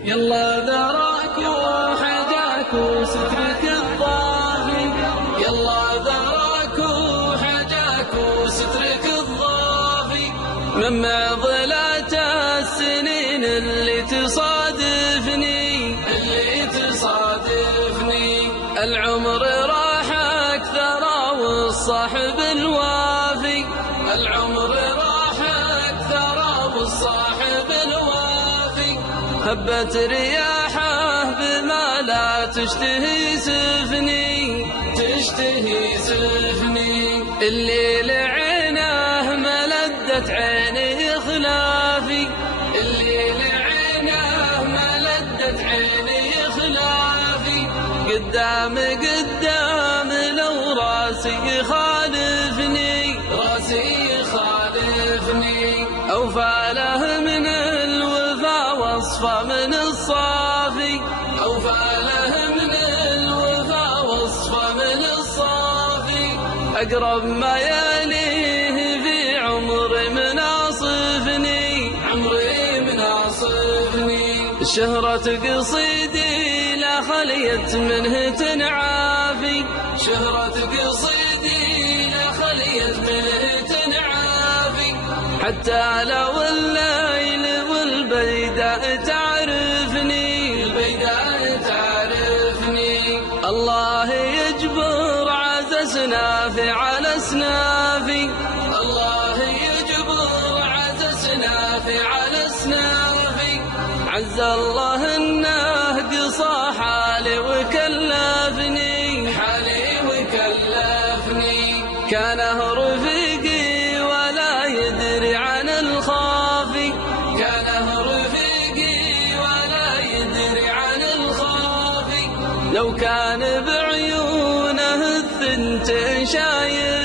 يلا ذراك وحداك وسترك الضافي، يلا ذراك وحداك وسترك الضافي، من معضلات السنين اللي تصادفني العمر راح أكثر والصاحب الوافي، العمر راح أكثر والصاحب الوافي، هبت رياحه بما لا تشتهي سفني الليل عينه ملدت عيني خلافي، الليل عينه ملدت عيني خلافي، قدام لو راسي خالفني أوفى له من الوفا وصفه من الصافي، أوفى له من الوفا وصفه من الصافي، أقرب ما يليه في عمري مناصفني، شهرة قصيدي لا خليت منه تنعافي، شهرة قصيدي لا خليت منه تنعافي، حتى لو الليل والبيداء تعرفني، الله يجبر عز سنافي على سنافي، الله يجبر عز سنافي على سنافي، عز الله انه قصى حالي وكلفني، كان رفيقي ولا يدري عن الخافي، لو كان بعيونه الثنتين شايف